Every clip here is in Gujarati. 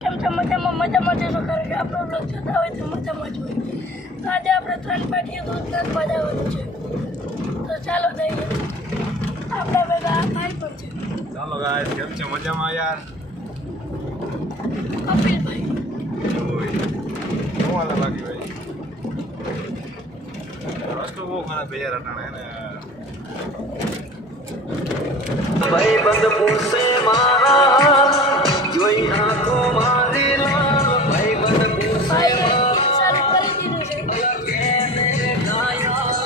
કેમ છે મજામાં જશો કારણ કે આપણો બ્લોગ જોતા હોય તો મજામાં જ હોય. તો આજે આપણે 3 પાર્ટીઓ દૂધનાથ બજાવવાનું છે. તો ચાલો જઈએ. આપણા ભેગા ભાઈ પણ છે. ચાલો ગાઈસ, કેમ છે મજામાં યાર? કપિલભાઈ શું હાલે બાકી ભાઈ? રસ્તો બહુ ખરાબ છે યાર અટાણે ને. ભાઈ બંધ પૂછે મારા જોઈ આંખો મારી લાલ ભાઈ બંધ પૂછે ચાલુ કરી દીધું છે.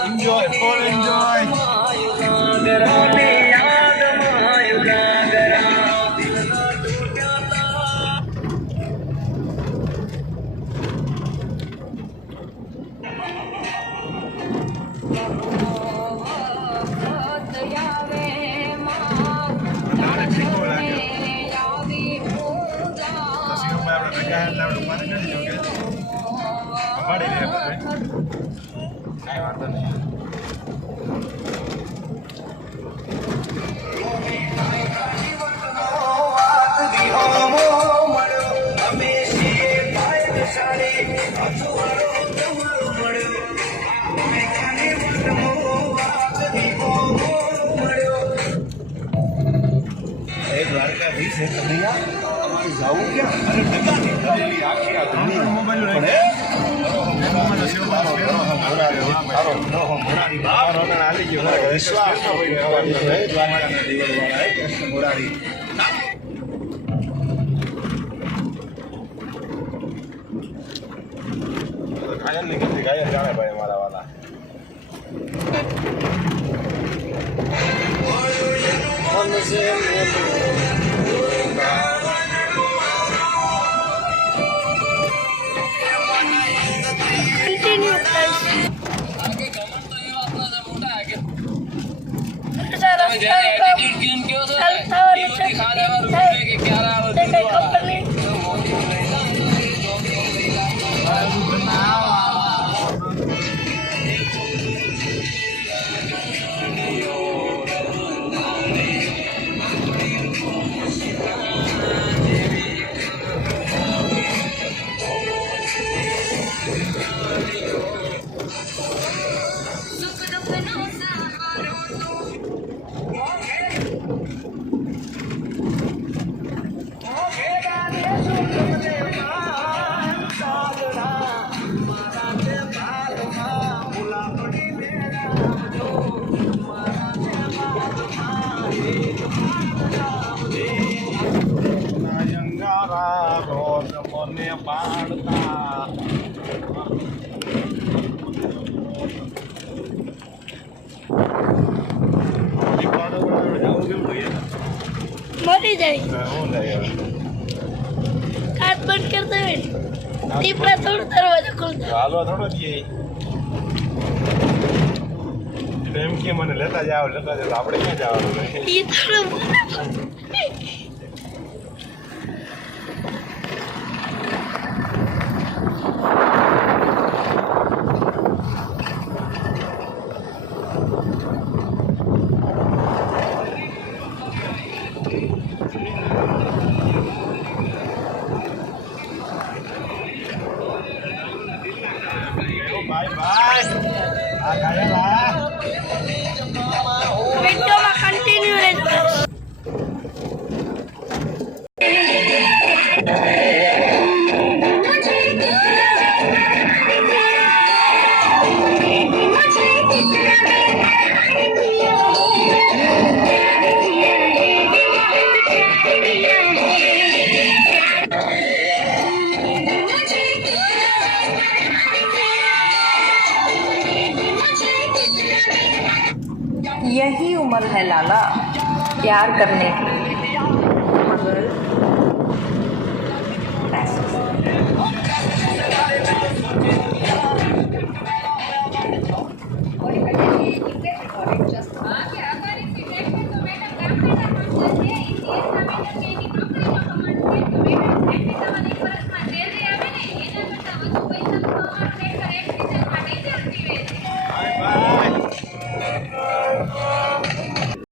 Enjoy, full enjoy. કાંઈ વાંધો નહીં. દ્વારકાધીશ છે કનૈયા જાવું ક્યાં? અરે જગાની ધરેલી આખી આ દુનિયા મોબાઈલ પડે ઘાયલ ની ગતિ ઘાયલ જાણે ભાઈ મારા વાલા. કન્ટિન્યુ મને બાળતા મરી જાય. કાચ બંધ કરતા હોય દીપડા થોડું દરવાજો ખોલતા હાલવા થોડો દઈએ એમ કે મને લેતા જાવ આપણે ક્યાં જવાનું? ઈ થોડું બાય બાય. આ ગાયલા વિડીયોમાં કન્ટિન્યુ રહેજો. यही उम्र है लाला प्यार करने की मगर पैसे